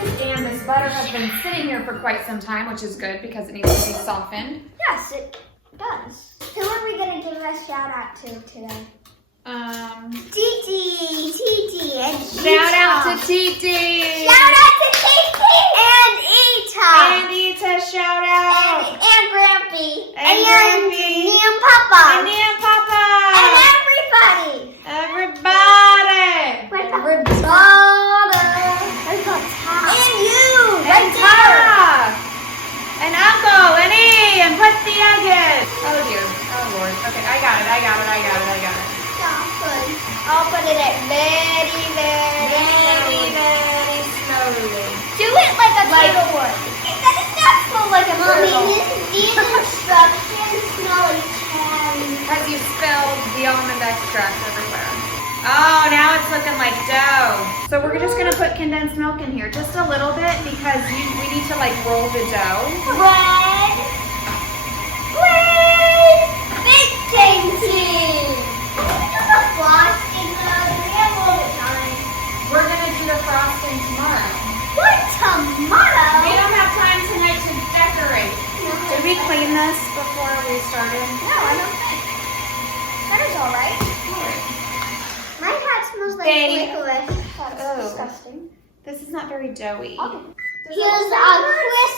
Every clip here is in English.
cheese and this butter has been sitting here for quite some time, which is good because it needs to be softened. Yes, it does. Who are we going to give a shout out to today? Titi, and Ita. Shout out to Titi. Shout out to Titi and Ita. And Ita, shout out. And Grampy. And Grampy. Nia and Papa. And Nia and Papa. And everybody. Everybody. And you. And Tara. And Uncle. And E. And put the edges. Oh dear. Oh Lord. Okay, I got it. I'll put it at very, Very slowly. Do it like a little one. It's not smell like a Mommy, these instructions smell like candy. Because you spilled the almond extract everywhere. Oh, now it's looking like dough. So we're just gonna put condensed milk in here, just a little bit, because we need to like roll the dough. Bread. Big tasty. The frosting though. We have a little bit of time. We're gonna do the frosting tomorrow. What, tomorrow? We don't have time tonight to decorate. No. Did we clean this before we started? No, I don't think. That is all right. My hat smells like licorice. That's Oh. disgusting. This is not very doughy. Here's a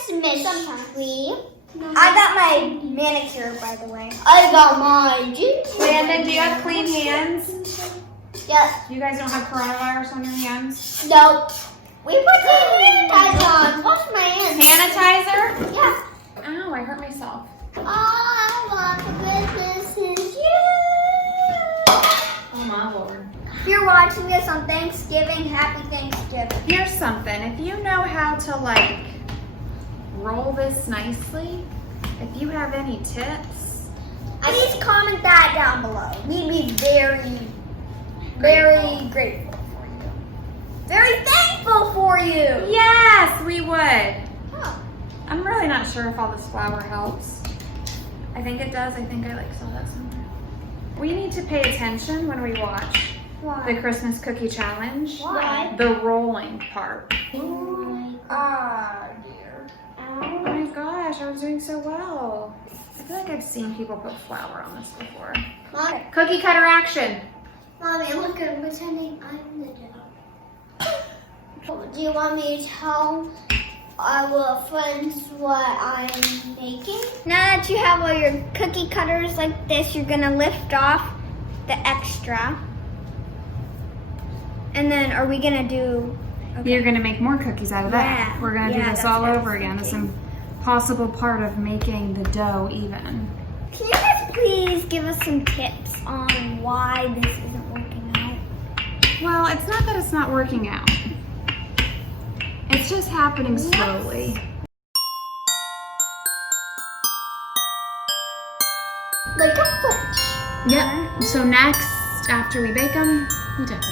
Christmas tree. I got my manicure, by the way. I got my juice. Landon, do you have clean hands? Yes. You guys don't have coronavirus on your hands? Nope. We put the sanitizer on. Wash my hands. Sanitizer? Yeah. Ow, I hurt myself. All I want for Christmas is you. Oh my Lord. If you're watching this on Thanksgiving, happy Thanksgiving. Here's something. If you know how to like roll this nicely, if you have any tips, Please comment that down below. We'd be very, very grateful for you. Very thankful for you. yes, we would. Oh. I'm really not sure if all this flour helps. I think it does. I think I like saw that somewhere. We need to pay attention when we watch the Christmas cookie challenge. Why? The rolling part. Ah, dear. Oh my gosh, I was doing so well. I feel like I've seen people put flour on this before. Mommy, Cookie cutter action. Mommy, look, I'm pretending I'm the dough. Do you want me to tell our friends what I'm making? Now that you have all your cookie cutters like this, you're gonna lift off the extra. And then, are we gonna do? Okay. You're gonna make more cookies out of that. Yeah. We're gonna do Yeah, this that's all what I over was again. This thinking. impossible part of making the dough even. Can you guys please give us some tips on why this isn't working out? Well, it's not that it's not working out. It's just happening slowly. Like a foot. Yep. So next, after we bake them, we decorate.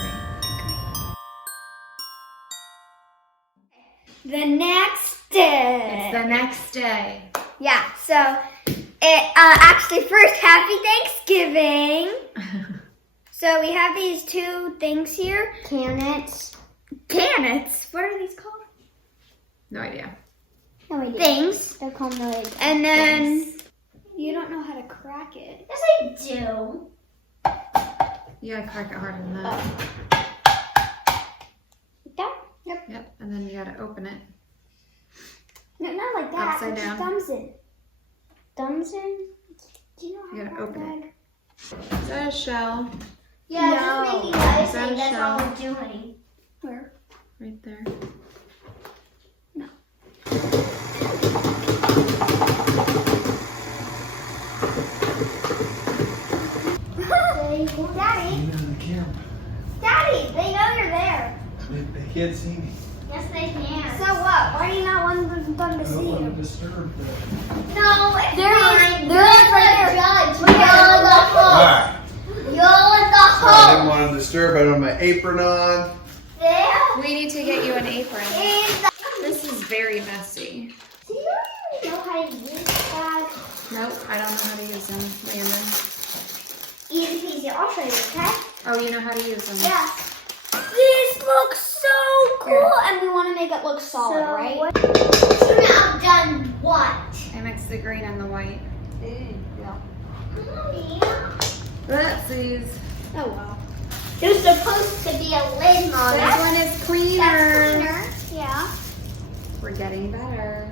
The next day. It's the next day. Yeah, so actually first, happy Thanksgiving. So we have these two things here. Cannets. What are these called? No idea. No idea. Things. They're called like. And then you don't know how to crack it. Yes, I do. You gotta crack it harder than that. Like that? Yep. Yep. And then you gotta open it. No, not like that. Upside It just down. thumbs in. Thumbs in? Do you know how You gotta to open open it. Is that a shell? Yeah, No. just making Is that icing. a That's all shell? we're doing. Where? Right there. No. Daddy, Daddy, they know you're there. They can't see me. Yes, they can. So what? Why do you not want them to I don't see want you? to disturb them. No, it's fine. You're the judge. You're the host. Alright. You're the I didn't host. want to disturb. I don't have my apron on. There We need to get you an apron. is the... This is very messy. Do you even know how to use that? Nope, I don't know how to use them, Landon. Easy peasy. I'll show you, okay? Oh, you know how to use them. Yeah. This looks so cool, and we want to make it look solid, right? So now I've done what? I mixed the green and the white. Yeah. Oopsies. Oh well. There's supposed to be a lid on This it. one is cleaner. That's cleaner. Yeah. We're getting better.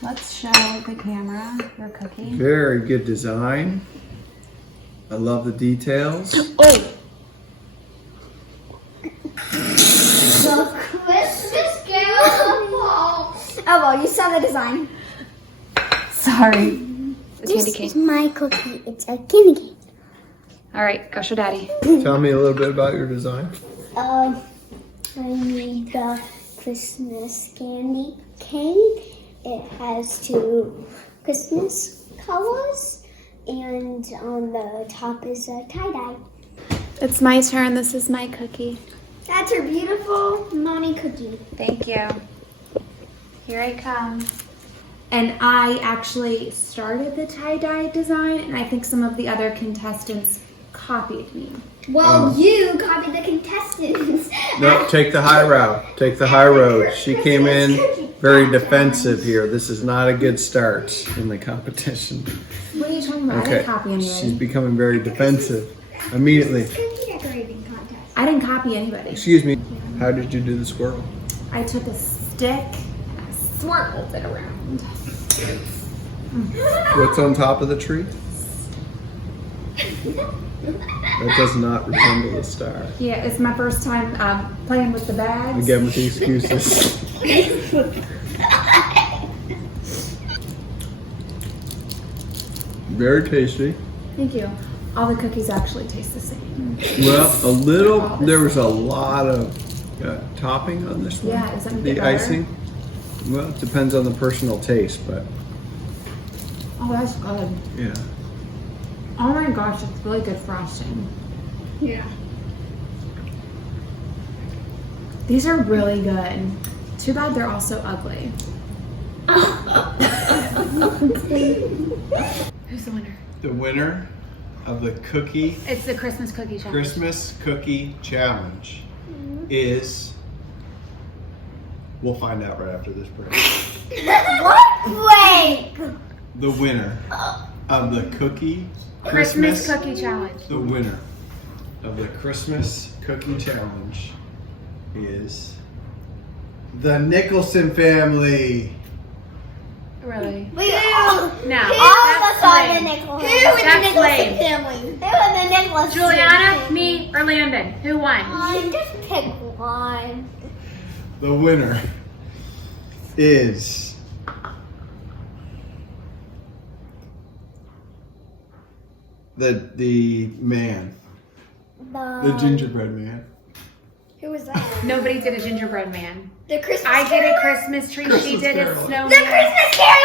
Let's show the camera your cookie. Very good design. I love the details. Oh. The Christmas carol. Oh well, you saw the design. Sorry. This is my cookie. It's a candy cane. All right, go show Daddy. Tell me a little bit about your design. I made the Christmas candy cane. It has 2 Christmas colors, and on the top is a tie-dye. It's my turn. This is my cookie. That's her beautiful mommy cookie. Thank you. Here I come. And I actually started the tie-dye design, and I think some of the other contestants copied me. Well, you copied the contestants. No, take the high route. Take the high road. She came in very defensive here. This is not a good start in the competition. What are you talking about? I didn't copy She's anybody. becoming very defensive immediately. Cookie decorating contest. I didn't copy anybody. Excuse me. How did you do the squirrel? I took a stick and I swirled it around. What's on top of the tree? That does not resemble a star. Yeah, it's my first time playing with the bags. Again with the excuses. Very tasty. Thank you. All the cookies actually taste the same. Well, a little. There was a lot of topping on this one. Yeah, does that make it the better? icing? Well, it depends on the personal taste, but Oh, that's good. yeah. Oh my gosh, it's really good frosting. Yeah. These are really good. Too bad they're also ugly. Who's the winner? The winner of the cookie It's the Christmas cookie challenge. Christmas Cookie Challenge is. We'll find out right after this break. What break? The winner of the cookie Christmas cookie challenge. The winner of the Christmas Cookie Challenge is the Nicholson family. Really? We all, No. all of us are the lame. Nicholson. Who in the That's Nicholson lame. family? Who in the Nicholson Juliana, family? me, or Landon? Who won? Just pick one. The winner is the man, the gingerbread man. Who was that? Nobody did a gingerbread man. The Christmas I did a Carol? Christmas tree. She Christmas did a Carol. snowman. The Christmas Carol